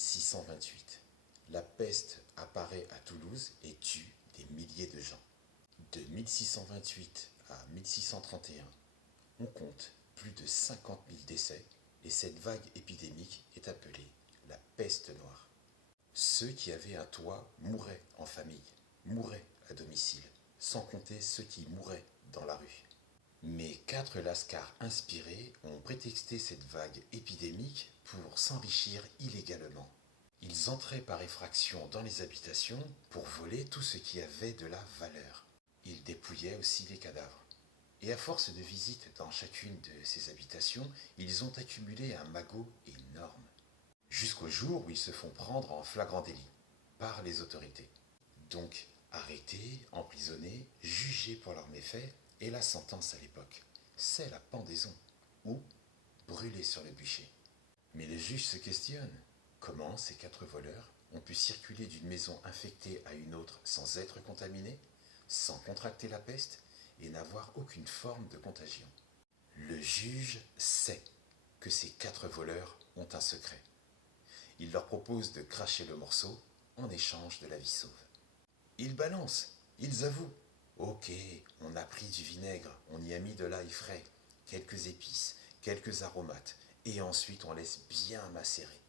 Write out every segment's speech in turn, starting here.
1628. La peste apparaît à Toulouse et tue des milliers de gens. De 1628 à 1631, on compte plus de 50 000 décès et cette vague épidémique est appelée la peste noire. Ceux qui avaient un toit mouraient en famille, mouraient à domicile, sans compter ceux qui mouraient dans la rue. Mais 4 lascars inspirés ont prétexté cette vague épidémique pour s'enrichir illégalement. Ils entraient par effraction dans les habitations pour voler tout ce qui avait de la valeur. Ils dépouillaient aussi les cadavres. Et à force de visites dans chacune de ces habitations, ils ont accumulé un magot énorme. Jusqu'au jour où ils se font prendre en flagrant délit par les autorités. Donc arrêtés, emprisonnés, jugés pour leurs méfaits, et la sentence à l'époque, c'est la pendaison ou brûler sur le bûcher. Mais le juge se questionne. Comment ces 4 voleurs ont pu circuler d'une maison infectée à une autre sans être contaminés, sans contracter la peste et n'avoir aucune forme de contagion? Le juge sait que ces 4 voleurs ont un secret. Il leur propose de cracher le morceau en échange de la vie sauve. Ils balancent, ils avouent. Ok, on a pris du vinaigre, on y a mis de l'ail frais, quelques épices, quelques aromates, et ensuite on laisse bien macérer.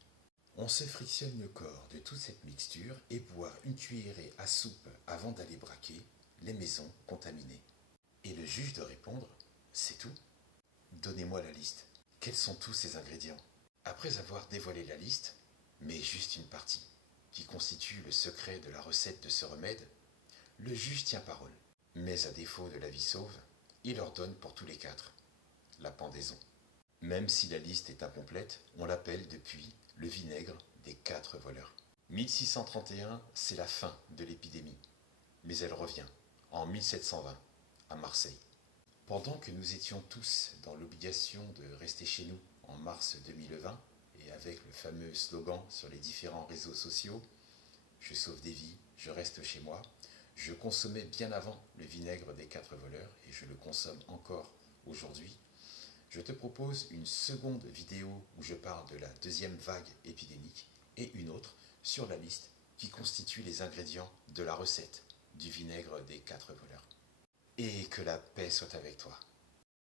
On se frictionne le corps de toute cette mixture et boit une cuillerée à soupe avant d'aller braquer les maisons contaminées. Et le juge de répondre, c'est tout. Donnez-moi la liste. Quels sont tous ces ingrédients? Après avoir dévoilé la liste, mais juste une partie, qui constitue le secret de la recette de ce remède, le juge tient parole. Mais à défaut de la vie sauve, il ordonne pour tous les 4 la pendaison. Même si la liste est incomplète, on l'appelle depuis le vinaigre des 4 voleurs. 1631, c'est la fin de l'épidémie, mais elle revient en 1720 à Marseille. Pendant que nous étions tous dans l'obligation de rester chez nous en mars 2020, et avec le fameux slogan sur les différents réseaux sociaux, je sauve des vies, je reste chez moi, je consommais bien avant le vinaigre des 4 voleurs et je le consomme encore aujourd'hui. Je te propose une seconde vidéo où je parle de la deuxième vague épidémique et une autre sur la liste qui constitue les ingrédients de la recette du vinaigre des 4 voleurs. Et que la paix soit avec toi.